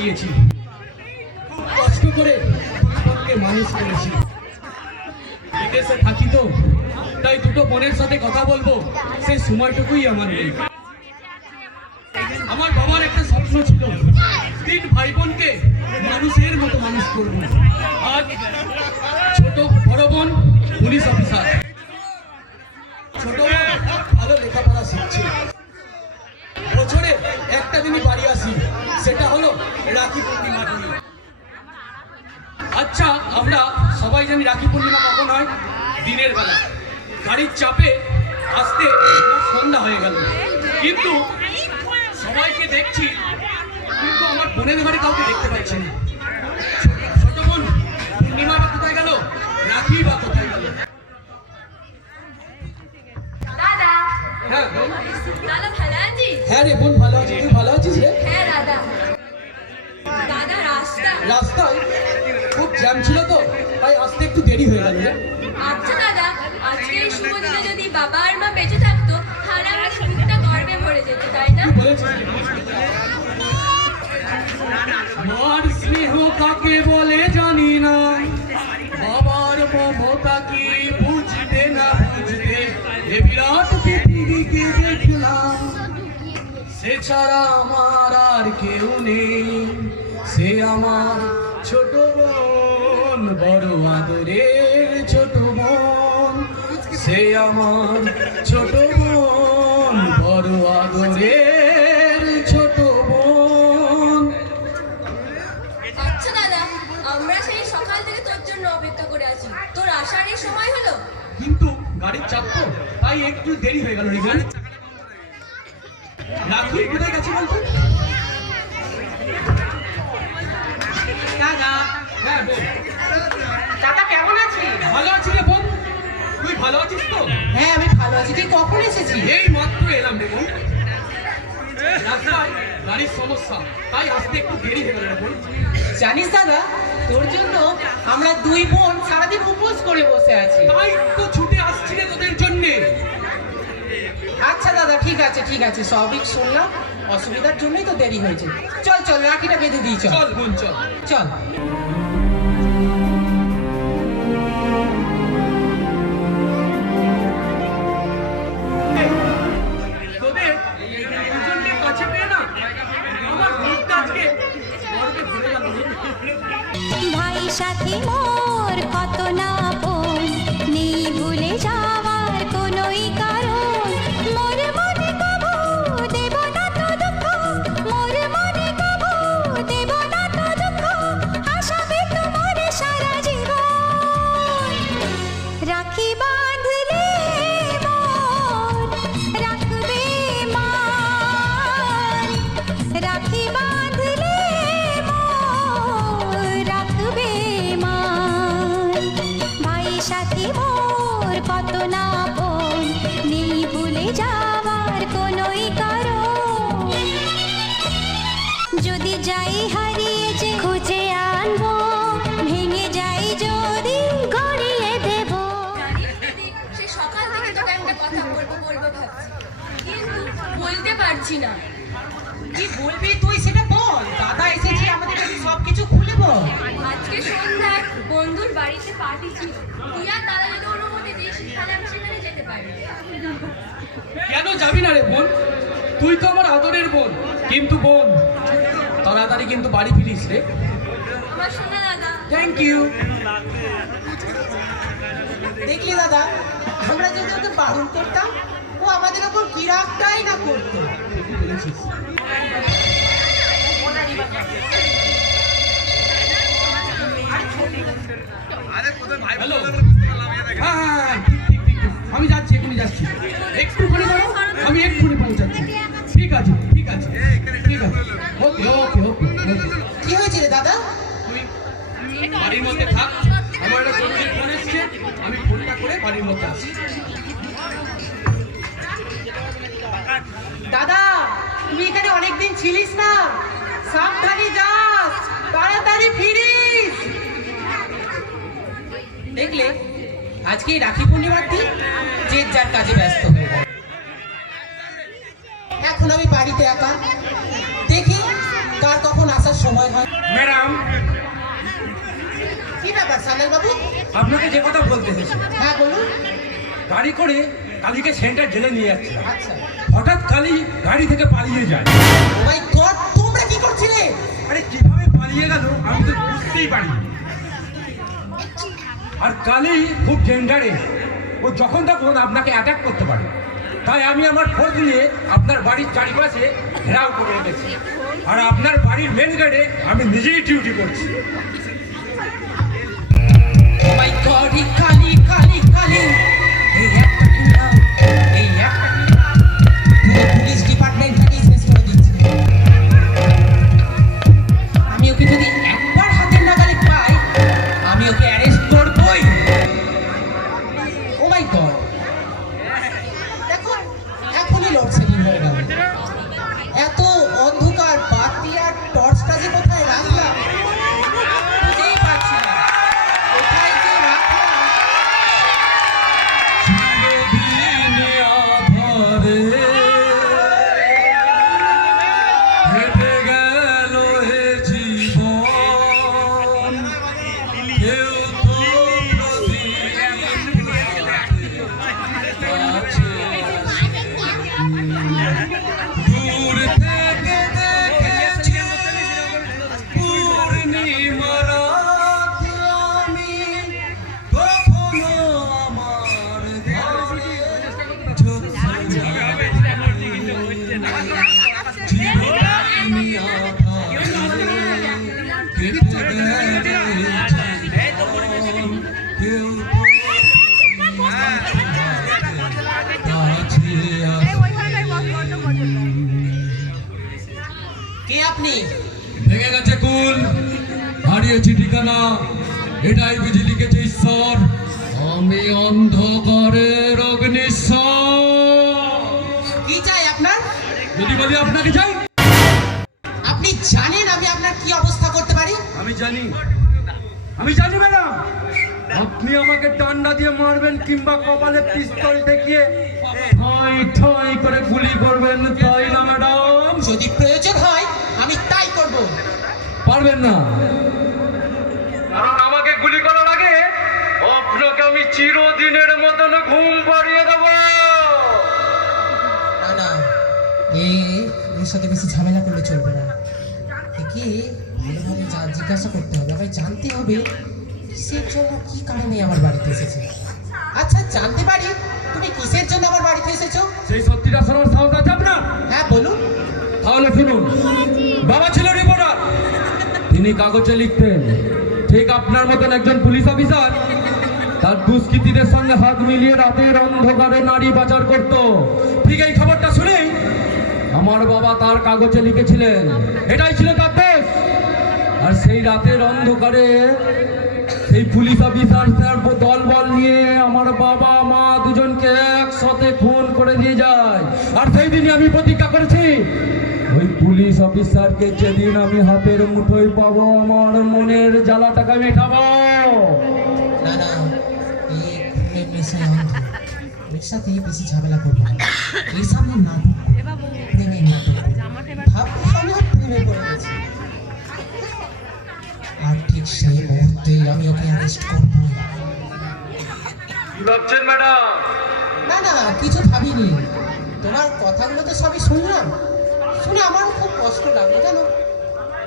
হারিয়েছি, খুব কষ্ট করে বোনকে মানুষ করেছি। বিদেশে থাকি তো, তাই দুটো বোনের সাথে কথা বলবো সেই সময়টুকুই আমার নেই। আমার বাবার একটা স্বপ্ন ছিল, 3 ভাই বোনকে মানুষের মতো মানুষ করব। আজ ছোট বড় বোন পুলিশ অফিসার, ছোট বোন ভালো লেখাপড়া শিখছে। বছরে একটা দিনই বাড়ি আসি, সেটা হলো রাখি পূর্ণিমা। আচ্ছা, আমরা সবাই জানি রাখি পূর্ণিমা কখন হয়? দিনের বেলা। গাড়ির চাপে আসতে সন্ধ্যা হয়ে গেল, কিন্তু সবাইকে দেখছি, কিন্তু আমার বোনের ঘরে কাউকে দেখতে পাচ্ছি না। ছোট বোন পূর্ণিমা বা কোথায় গেল, রাখি বা কোথায় গেল? দাদা, হ্যাঁ দাদা ভালো আছিস? হ্যাঁ রে বোন, ভালো আছি। তুই ভালো আছিস রে? হ্যাঁ দাদা। দাদা রাস্তায় খুব জ্যাম ছিল তো, তাই আসতে একটু দেরি হয়ে গেল রে। আচ্ছা দাদা, আজকে এই শুভ দিনে যদি বাবা আর মা বেঁচে থাকতো তাহলে আমার বুকটা গর্বে ভরে যেত, তাই না? তুই বলেছিস মার স্নেহ কাকে বলে জানি না, বাবার মমতা কি বুঝতে না বুঝতে এ বিরাট পৃথিবীকে দেখলাম। সে ছাড়া আমার আর কেউ নেই, সে আমার ছোট বোন, বড় আদরের ছোট বোন। সে আমার ছোট বোন, বড় আদরের ছোট বোন। আচ্ছা দাদা, আমরা সেই সকাল থেকে তোর জন্য অপেক্ষা করে আছি, তোর আসার এই সময় হলো? কিন্তু গাড়ির চাপ তো, তাই একটু দেরি হয়ে গেল রে বোন। রাখি কোথায় গেছে বলতো? দাদা, হ্যাঁ বোন, দাদা কেমন আছিস? ভালো আছি রে বোন। তুই ভালো আছিস তো? হ্যাঁ আমি ভালো আছি। তুই কখন এসেছিস? এই মাত্র এলাম রে বোন। রাস্তায় গাড়ির সমস্যা, তাই আসতে একটু দেরি হয়ে গেল রে বোন। জানিস দাদা, তোর জন্য আমরা 2 বোন সারাদিন উপোস করে বসে আছি। তাই তো ছুটে আসছি রে তোদের জন্যে। আচ্ছা দাদা, ঠিক আছে ঠিক আছে, সবই শুনলাম। অসুবিধার জন্যই তো দেরি হয়েছে। চল চল, রাখিটা বেঁধে দিই। চল চল বোন চল। চল। তোদের দুজনকে কাছে পেয়ে না আমার মনটা আজকে গর্বে ভরে গেল রে। ভাই সাথী মোর কত না আপন, নেই ভুলে যাওয়ার কোনোই কারণ। মোর মনে কবু দেব না তো দুঃখ, মোর মনে কবু দেব না তো দুঃখ, আশাবে তোমার সারা জীবন। রাখি বাঁধলে মোর রাখবে মান, রাখি বাঁধলে মোর রাখবে মান। ভাই সাথী মোর কত না আপন, নেই ভুলে যাওয়ার কোনোই কারণ। যদি যাই হারিয়ে যে খুঁজে আনবো, ভেঙে যাই যদি গড়িয়ে দেব। সে সকাল থেকে তোকে একটা কথা বলবো বলবো ভাবছি, কিন্তু বলতে পারছি না। কি বলবি তুই সেটা বল। দাদা এসেছি, আমাদের কাছে সবকিছু খুলে বল। আজকে সন্ধ্যায় বন্ধুর বাড়িতে পার্টি ছিল, তুই আর দাদা যদি অনুমতি দিস তাহলে আমি সেখানে যেতে পারি। কেন যাবি না রে বোন? তুই তো আমার আদরের বোন। কিন্তু বোন, তাড়াতাড়ি কিন্তু বাড়ি ফিরিস রে। আমার শোনা দাদা। Thank you. দেখলি দাদা, আমরা যদি ওকে বারণ করতাম, ও আমাদের ওপর কি রাগটাই না করতো। ঠিকই বলেছিস। হ্যালো, হ্যাঁ হ্যাঁ হ্যাঁ, ঠিক ঠিক ঠিক ঠিক। আমি যাচ্ছি, এখনই যাচ্ছি। একটুখানি দাঁড়াও, আমি এক্ষুনি পৌঁছাচ্ছি। ঠিক আছে ঠিক আছে ঠিক আছে। ওকে ওকে ওকে ওকে। কি হয়েছে রে দাদা? তুই বাড়ির মধ্যে থাক, আমার একটা জরুরি ফোন এসছে, আমি ফোনটা করে বাড়ির মধ্যে আসছি। দাদা, তুমি এখানে অনেকদিন ছিলিস না, সাবধানে যাস, তাড়াতাড়ি ফিরিস। দেখলে, আজকে রাখি পূর্ণিমার দিন যে যার কাজে ব্যস্ত হয়ে গেল। এখন আমি বাড়িতে একা, দেখি কার কখন আসার সময় হয়। ম্যাডাম, কি ব্যাপার সান্যাল বাবু? আপনাকে যে কথা বলতে এসেছি, হ্যাঁ বলুন। গাড়ি করে কালীকে সেন্টার জেলে নিয়ে যাচ্ছে। আচ্ছা। হঠাৎ কালী গাড়ি থেকে পালিয়ে যায়। ও মাই গড, তোমরা কি করছিলে? আরে কিভাবে পালিয়ে গেল আমি তো বুঝতেই পারি। আর কালী খুব ডেঞ্জারেস, ও যখন তখন আপনাকে অ্যাটাক করতে পারে। তাই আমি আমার ফোর্স নিয়ে আপনার বাড়ির চারিপাশে ঘেরাও করে রেখেছি। আর আপনার বাড়ির মেন গেটে আমি নিজেই ডিউটি করছি। ও মাই গড, এই কালী কালী কালী, এই একটা কিনলাম, এই একটা কিনলাম, পুরো পুলিশ ডিপার্টমেন্টটাকেই শেষ করে দিচ্ছে। আমি ওকে যদি একবার হাতের নাগালে পাই, আমি ওকে অ্যারেস্ট করবই। ও মাই গড, দেখো এখনই লোডশেডিং হয়ে গেল। এত অন্ধকার, বাতি আর টর্চটা যে কোথায় রাখলাম বুঝতেই পারছি না। কোথায় যে রাখলাম? চিরদিনে আধারে হেঁটে গেল এ জীবন, কেউ তো দূর থেকে দেখেছি পূর্ণিমা রাত আমি, কখনো আমার ঘরে চিরদিনই আধারে কেটে গেল কেউ কে আপনি? ভেঙে গেছে কুল, হারিয়েছি ঠিকানা, এটাই বুঝি লিখেছে ঈশ্বর। আমি অন্ধকারের অগ্নিশ্বর। কি চাই আপনার? যদি বলি আপনাকে চাই, আপনি জানেন আমি আপনার কি অবস্থা করতে পারি? আমি জানি ম্যাডাম, আপনি আমাকে ডান্ডা দিয়ে মারবেন কিংবা কপালে পিস্তল ঠেকিয়ে ঠাই ঠাই করে গুলি করবেন, তাই না ম্যাডাম? যদি প্রয়োজন হয় আমি তাই করব। পারবেন না। কারণ আমাকে গুলি করার আগে আপনাকে আমি চিরদিনের মতন ঘুম পাড়িয়ে দেব। না না, এর সাথে বেশি ঝামেলা করলে চলবে না। একে ভালোভাবে জিজ্ঞাসা করতে হবে, আমায় জানতে হবে কিসের জন্য, কি কারণে আমার বাড়িতে এসেছে। আচ্ছা জানতে পারি তুমি কিসের জন্য আমার বাড়িতে এসেছো? সেই সত্যিটা শোনার সাহস আছে আপনার? হ্যাঁ বলুন। তাহলে শুনুন। বাবা ছিল রিপোর্টার, তিনি কাগজে লিখতেন, ঠিক আপনার মতন একজন পুলিশ অফিসার তার দুষ্কৃতীদের সঙ্গে হাত মিলিয়ে রাতের অন্ধকারে নারী পাচার করত। ঠিক এই খবরটা শুনেই আমার বাবা তার কাগজে লিখেছিলেন, এটাই ছিল তার দেশ। আর সেই রাতের অন্ধকারে সেই পুলিশ অফিসার দলবল নিয়ে আমার বাবা মা দুজনকে একসাথে খুন করে দিয়ে যায়। আর সেই দিনই আমি প্রতিজ্ঞা করেছি, ওই পুলিশ অফিসারকে যেদিন আমি হাতের মুঠোয় পাবো, আমার মনের জ্বালাটাকে মেটাবো। না না, এই খুনের নেশায় অন্ধ, এর সাথে বেশি ঝামেলা করবো না। এর সামনে নাটক, প্রেমের নাটক ভাবছি আমি ওর প্রেমে পড়ে গেছি। আর ঠিক সেই মুহূর্তেই আমি ওকে অ্যারেস্ট করবো। কি ভাবছেন ম্যাডাম? না না, কিছু ভাবিনি। তোমার কথাগুলো তো সবই শুনলাম, শুনে আমারও খুব কষ্ট লাগলো জানো,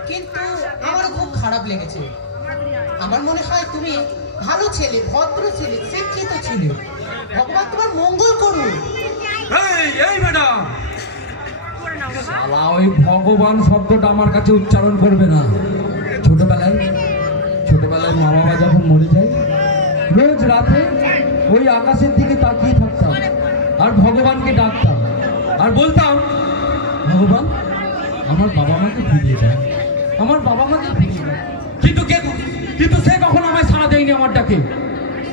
কিন্তু আমারও খুব খারাপ লেগেছে। আমার মনে হয় তুমি ভালো ছেলে, ভদ্র ছেলে, শিক্ষিত ছেলে। ভগবান তোমার মঙ্গল করুন। এই ম্যাডাম, শালা ওই ভগবান শব্দটা আমার কাছে উচ্চারণ করবে না। ছোটবেলায় মা বাবা যখন মরে যায়, রোজ রাতে ওই আকাশের দিকে তাকিয়ে থাকতাম আর ভগবানকে ডাকতাম আর বলতাম, ভগবান আমার বাবা মাকে ফিরিয়ে দেয়, আমার বাবা মাকে ফিরিয়ে দেয়। কিন্তু সে কখন আমায় সাড়া দেয়নি আমার ডাকে।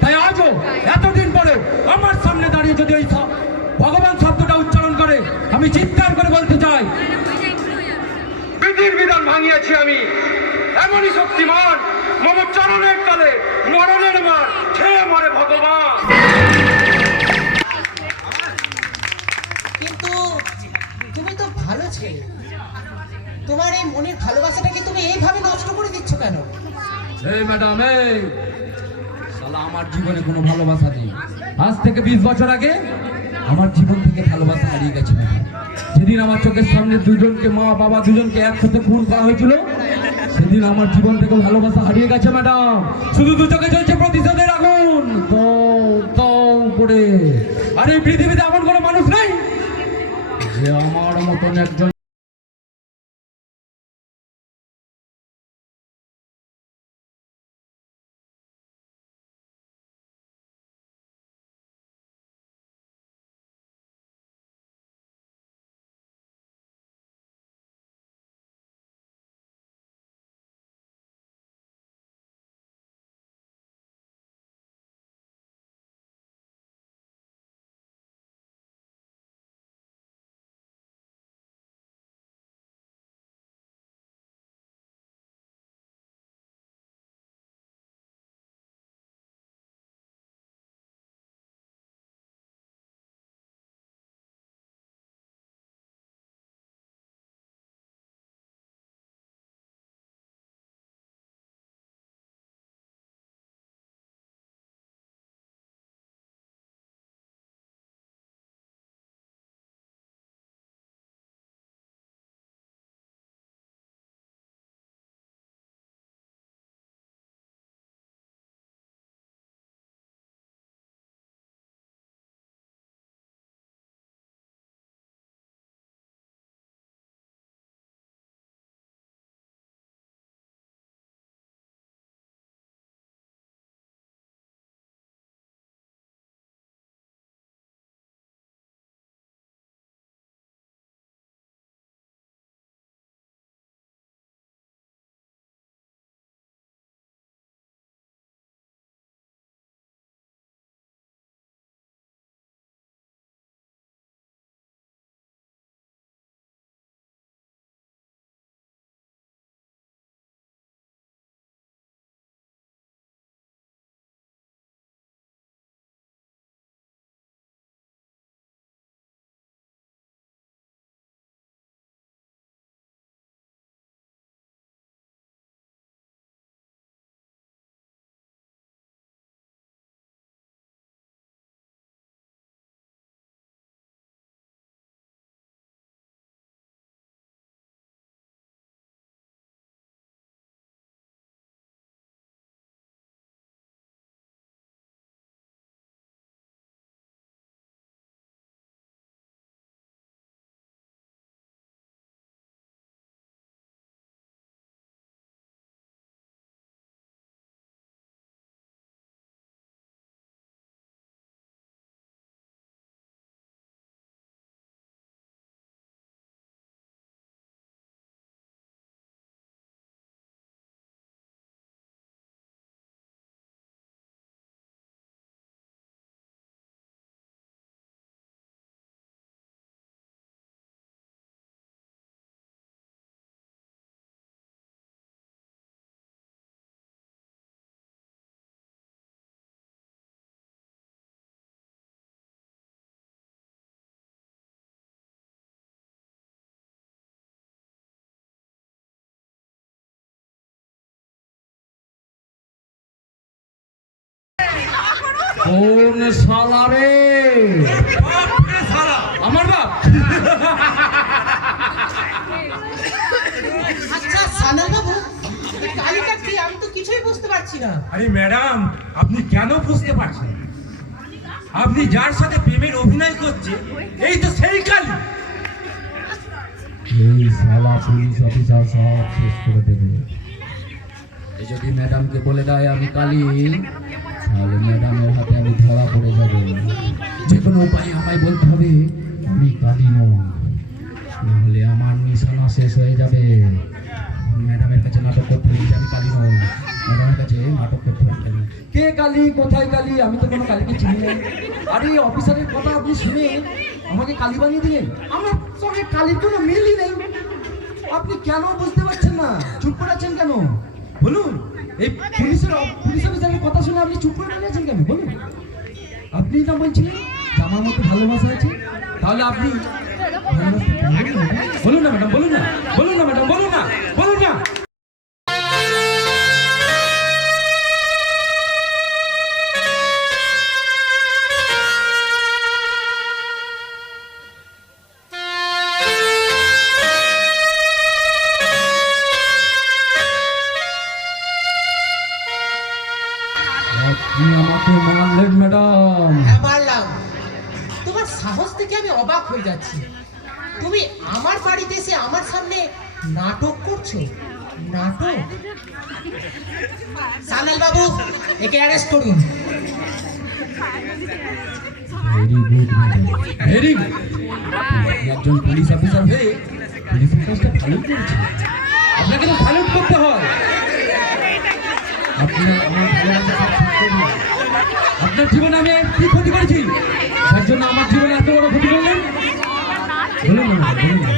তাই আজও এতদিন পরে আমার সামনে দাঁড়িয়ে যদি ওই ভগবান শব্দটা উচ্চারণ করে, আমি চিৎকার করে বলতে চাই, বিধির বিধান ভাঙিয়েছি আমি, এমনই শক্তিমান মম চরণের তলে মরণের মার খেয়ে মরে ভগবান। কিন্তু তুমি তো ভালো ছেলে, তোমার এই মনের ভালোবাসাটা এই ম্যাডাম, এই শালা আমার জীবনে কোনো ভালোবাসা নেই। আজ থেকে 20 বছর আগে আমার জীবন থেকে ভালোবাসা হারিয়ে গেছে ম্যাডাম। যেদিন আমার চোখের সামনে দুজনকে, মা বাবা দুজনকে একসাথে খুন করা হয়েছিল, সেদিন আমার জীবন থেকে ভালোবাসা হারিয়ে গেছে ম্যাডাম। শুধু দু চোখে চলছে প্রতিশোধের আগুন, দাও দাও করে। আর এই পৃথিবীতে এমন কোনো মানুষ নেই যে আমার মতন একজন কোন শালা রে? আমার বাপ। আচ্ছা সানাল বাবু, কালিটা কি? আমি তো কিছুই বুঝতে পারছি না। আরে ম্যাডাম, আপনি কেন বুঝতে পারছেন? আপনি যার সাথে প্রেমের অভিনয় করছে, এই তো সেই কালী। এই শালা পুলিশ অফিসার সব শেষ করে দেবে। এই যদি ম্যাডামকে বলে দেয় আমি কালী, তাহলে ম্যাডামের হাতে আমি ধরা পড়ে যাব। যে কোনো উপায়ে আমায় বলতে হবে আমি কালী নই, নাহলে আমার নিশানা শেষ হয়ে যাবে। ম্যাডামের কাছে নাটক করতে হবে যে আমি কালী নই, ম্যাডামের কাছে নাটক করতে হবে কে কালী, কোথায় কালী, আমি তো কোনো কালীকে চিনি না। আর এই অফিসারের কথা আপনি শুনে আমাকে কালী বানিয়ে দিলেন। আমার সঙ্গে কালীর কোনো মিলই নেই। আপনি কেন বুঝতে পারছেন না? চুপ করে আছেন কেন বলুন? এই পুলিশ অফিসারের কথা শুনে আপনি চুপ করে দাঁড়িয়েছেন কেন বলুন? আপনি না বলছিলেন যে আমার মতো ভালোবাসা আছে, তাহলে আপনি বলুন না ম্যাডাম, বলুন না, বলুন না ম্যাডাম, বলুন না, বলুন না। সাহস থেকে আমি অবাক হয়ে যাচ্ছি। তুমি আমার বাড়িতে এসে আমার সামনে নাটক করছো? নাটক? সানাল বাবু, একে অ্যারেস্ট করুন। Very good. একজন পুলিশ অফিসার হয়ে পুলিশের কাজটা ভালোই করেছে। আপনাকে তো স্যালুট করতে হয়। আপনি আমার ভালোবাসা সব ঠিক করলেন। আপনার জীবনে আমি কি ক্ষতি করেছি তার জন্য আমার জীবনে এত বড় ক্ষতি করলেন? বলুন না ম্যাডাম, বলুন না।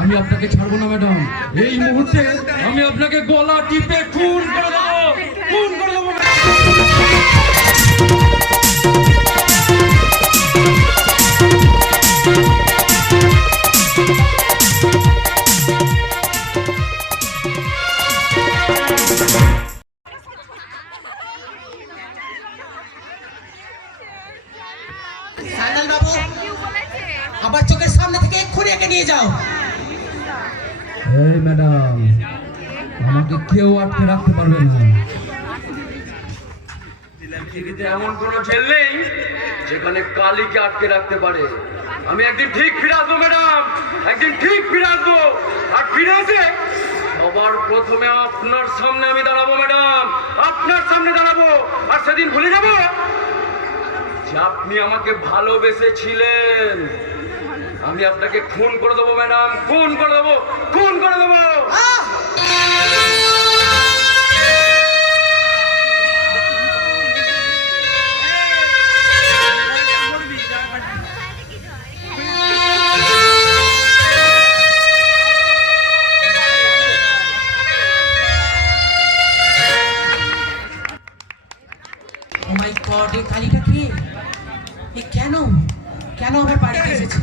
আমি আপনাকে ছাড়বো না ম্যাডাম। এই মুহূর্তে আমি আপনাকে গলা টিপে খুন করে দেবো, খুন করে দেবো। সানাল বাবু, আমার চোখের সামনে থেকে এক্ষুনি একে নিয়ে যাও। এই ম্যাডাম, আমাকে কেউ আটকে রাখতে পারবে না। পৃথিবীতে এমন কোনো জেল নেই যেখানে কালীকে আটকে রাখতে পারে। আমি একদিন ঠিক ফিরে আসবো ম্যাডাম, একদিন ঠিক ফিরে আসবো। আর ফিরে এসে সবার প্রথমে আপনার সামনে আমি দাঁড়াবো ম্যাডাম, আপনার সামনে দাঁড়াবো। আর সেদিন ভুলে যাবো যে আপনি আমাকে ভালোবেসেছিলেন। আমি আপনাকে খুন করে দেবো ম্যাডাম, খুন করে দেবো, খুন করে দেবো। ও মাই গড, এই কালীটা কে? এ কেন কেন আমার বাড়িতে এসেছে?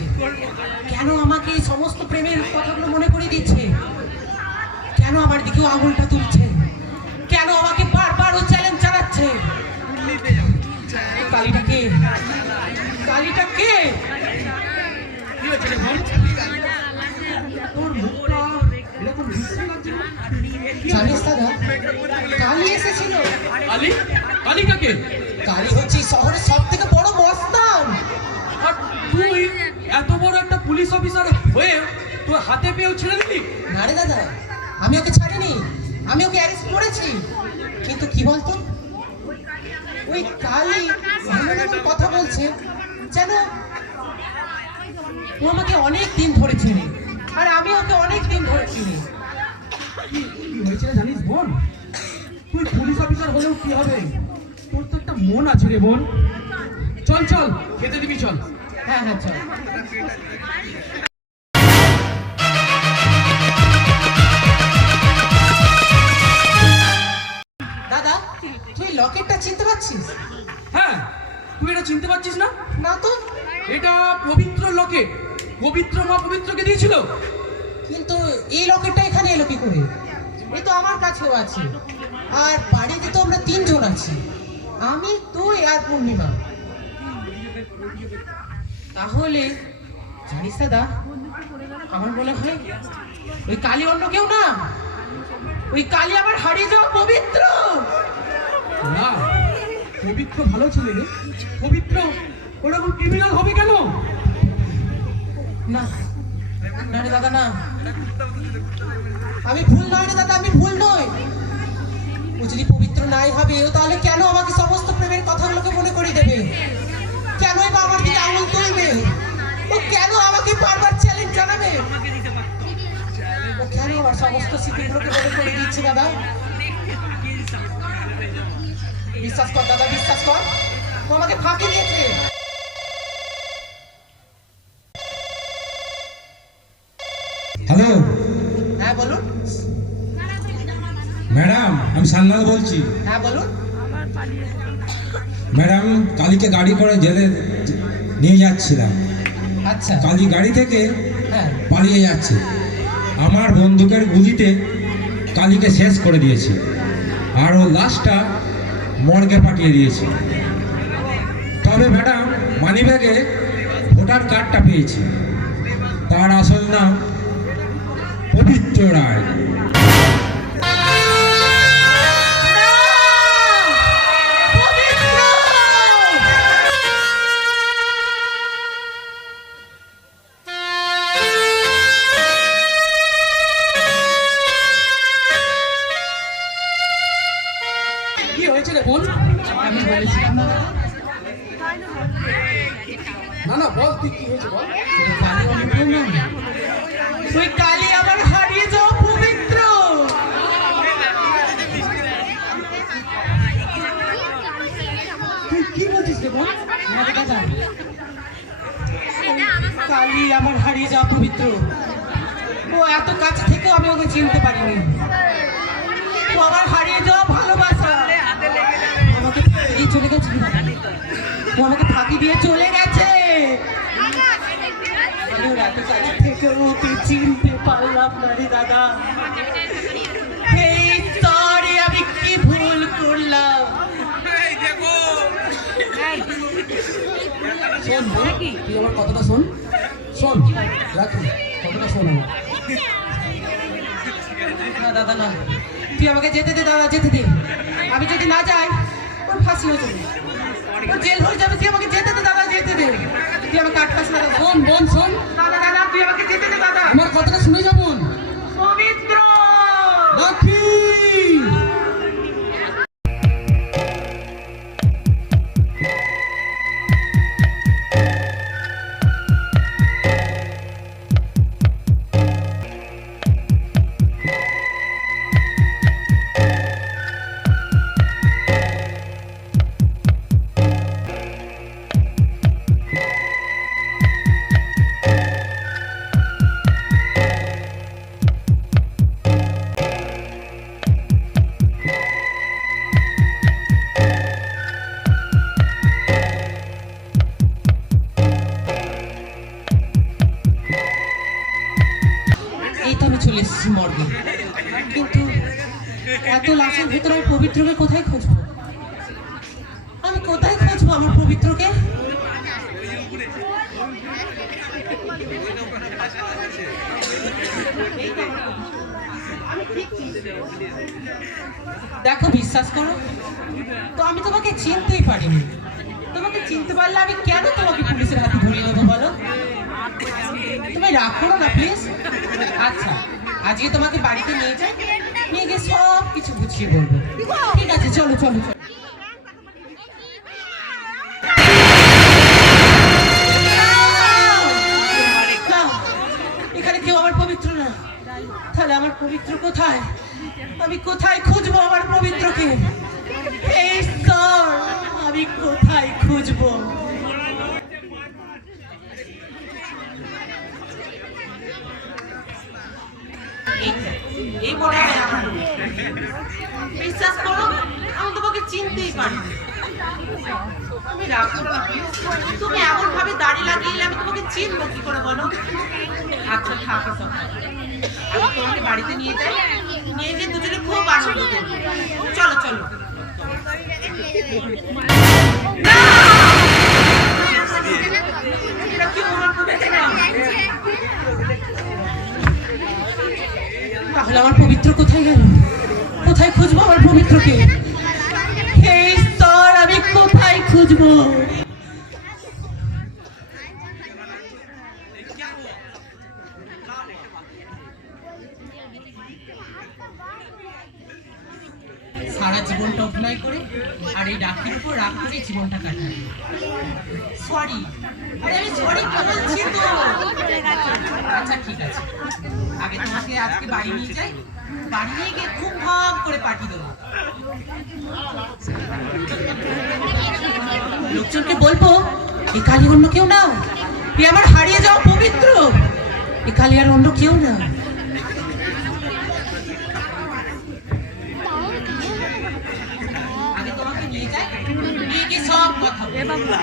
কেন আমাকে এই সমস্ত প্রেমের কথাগুলো মনে করে দিচ্ছে? কেন আমার দিকেও আঙুলটা তুলছে? কেন আমাকে বারবার ও চ্যালেঞ্জ চালাচ্ছে? এই কালীটা কে? কালীটা কে? কি হচ্ছে রে ভাই? তোর মুখটা এরকম বিশ্রী লাগছে না? জানিস দাদা, কালী এসেছিল। কালী? কালীটা কে? কালী হচ্ছে এই শহরের সব থেকে বড় মস্তান। আর তুই এত বড় একটা পুলিশ অফিসার হয়ে তুই হাতে পেয়েও ছেড়ে দিলি? না রে দাদা, আমি ওকে ছাড়িনি, আমি ওকে অ্যারেস্ট করেছি। কিন্তু কি বলতো, ওই কালী এমন এমন কথা বলছে যেন ও আমাকে অনেক দিন ধরে চিনি, আর আমি ওকে অনেক দিন ধরে চিনি। কি হয়েছে রে জানিস বোন? তুই পুলিশ অফিসার হলেও কি হবে, তোর তো একটা মন আছে রে বোন। চল চল, খেতে দিবি চল। হ্যাঁ হ্যাঁ, চল। দাদা, তুই লকেটটা চিনতে পারছিস? হ্যাঁ, তুই এটা চিনতে পারছিস না? না তো। এটা পবিত্র লকেট, পবিত্র মা পবিত্রকে দিয়েছিল। কিন্তু এই লকেটটা এখানে এলো কি করে? এ তো আমার কাছেও আছে, আর বাড়িতে তো আমরা তিনজন আছি, আমি, তুই আর পূর্ণিমা। তাহলে জানিস দাদা, আমার মনে হয় ওই কালী অন্য কেউ না, ওই কালী আমার হারিয়ে যাওয়া পবিত্র। না, পবিত্র ভালো ছেলে রে। পবিত্র ওরকম ক্রিমিনাল হবে কেন? না না রে দাদা, না, আমি ভুল নয় রে দাদা, আমি ভুল নয়। ও যদি পবিত্র নাই হবে, ও তাহলে কেন আমাকে সমস্ত প্রেমের কথাগুলোকে মনে করে দেবে? কেনই বা আমার দিকে আঙুল তুলবে? ও কেন আমাকে বারবার চ্যালেঞ্জ জানাবে? ও কেন আমার সমস্ত স্মৃতিগুলোকে মনে করে দিচ্ছে দাদা? বিশ্বাস কর দাদা, বিশ্বাস কর, ও আমাকে ফাঁকি দিয়েছে। হ্যালো হ্যাঁ বলুন। ম্যাডাম, আমি সান্নাল বলছি। হ্যাঁ বলুন। ম্যাডাম, কালীকে গাড়ি করে জেলে নিয়ে যাচ্ছিলাম। আচ্ছা। কালী গাড়ি থেকে হ্যাঁ। পালিয়ে যাচ্ছে। আমার বন্দুকের গুলিতে কালীকে শেষ করে দিয়েছে, আর ও লাশটা মর্গে পাঠিয়ে দিয়েছে। তবে ম্যাডাম, মানিব্যাগে ভোটার কার্ডটা পেয়েছি। তার আসল নাম পবিত্র রায়। না না বল তুই কি হয়েছে বল। ওই কালী অন্য কেউ না, ওই কালী আমার হারিয়ে যাওয়া পবিত্র। তুই কি বলছিস রে বল। হ্যাঁ রে দাদা, কালী আমার হারিয়ে যাওয়া পবিত্র। ও এত কাছে থেকেও আমি ওকে চিনতে পারিনি। ও আমার হারিয়ে যাওয়া ভালোবাসা। আমাকে ফাঁকি দিয়ে চলে গেছে। ও আমাকে ফাঁকি দিয়ে চলে গেছে। আমি ওর এত কাছে থেকেও ওকে চিনতে পারলাম না রে দাদা। এই সরি, আমি কি ভুল করলাম। শোন বল, তুই আমার কথাটা শোন। শোন রাখি কথাটা শোন আমার। না দাদা না, তুই আমাকে যেতে দে দাদা, যেতে দে। আমি যদি না যাই ওর ফাঁসি হয়ে যাবে, ওর জেল হয়ে যাবে। তুই আমাকে যেতে দে দাদা, যেতে দে। তুই আমাকে আটকাস না দাদা। শোন বোন শোন, দাদা দাদা, তুই আমাকে যেতে দে দাদা। আমার কথাটা শুনে যা বোন। পবিত্র রাখি এই তো আমি চলে এসেছি মর্গে, কিন্তু এত লাশের ভেতরে আমি পবিত্রকে কোথায় খুঁজবো? আমি কোথায় খুঁজবো আমার পবিত্রকে? দেখো, বিশ্বাস করো তো আমি তোমাকে চিনতেই পারিনি। তোমাকে চিনতে পারলে আমি কেন তোমাকে পুলিশের হাতে ধরিয়ে দেবো বলো? তুমি রাগ করো না প্লিজ। আচ্ছা, আজকে তোমাকে বাড়িতে নিয়ে যাই, নিয়ে গিয়ে সব কিছু গুছিয়ে বলবো। ঠিক আছে, চলো চলো চলো। না, এখানে কেউ আমার পবিত্র না। তাহলে আমার পবিত্র কোথায়? আমি কোথায় খুঁজবো আমার পবিত্রকে? হে ঈশ্বর, আমি কোথায় খুঁজবো? এই মনে হয় আমার। বিশ্বাস করো, আমি তোমাকে চিনতেই পারি। তুমি রাগ করো না please। তুমি এমন ভাবে দাঁড়িয়ে লাগিয়ে আমি তোমাকে চিনবো কি করে বলো? আচ্ছা থাকো সব, আমি তোমাকে বাড়িতে নিয়ে যাই, নিয়ে গিয়ে দুজনে খুব আনন্দ করবো। চলো চলো। না! এটা কি আমার পবিত্র না? তাহলে আমার পবিত্র কোথায় গেল? কোথায় খুঁজবো আমার পবিত্রকে? হে ঈশ্বর, আমি কোথায় খুঁজবো? সারা জীবনটা অভিনয় করে আর এই রাখির উপর রাগ করে জীবনটা কাটাই। সরি, আরে আমি সরি বলছি তো। আচ্ছা ঠিক আছে, আগে তোমাকে আজকে বাড়ি নিয়ে যাই, বাড়ি নিয়ে গিয়ে খুব ভাব করে পাঠিয়ে দেবো। লোকজনকে বলবো এ কালী অন্য কেউ না, এ আমার হারিয়ে যাওয়া পবিত্র। এ কালী আর অন্য কেউ না। আগে তোমাকে নিয়ে যাই, নিয়ে গিয়ে সব কথা বলবো।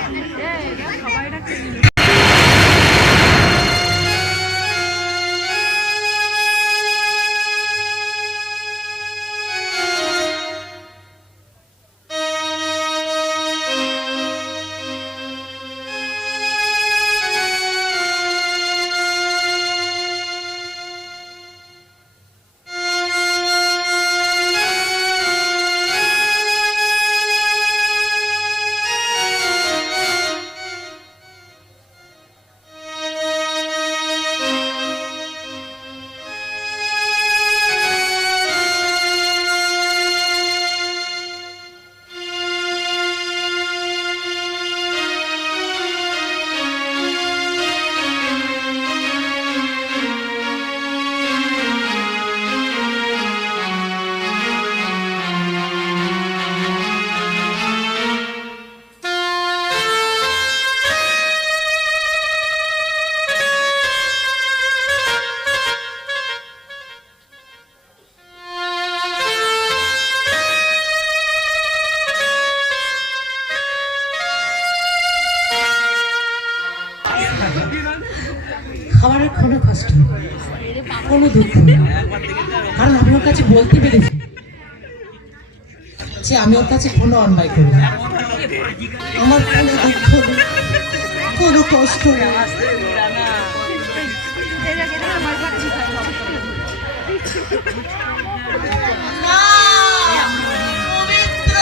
কোনো কষ্ট নেই, কোনো দুঃখ নেই, কারণ আমি ওর কাছে বলতে পেরেছি যে আমি ওর কাছে কোনো অন্যায় করি না। আমার কোনো দুঃখ নেই, কোনো কষ্ট নেই। না, পবিত্র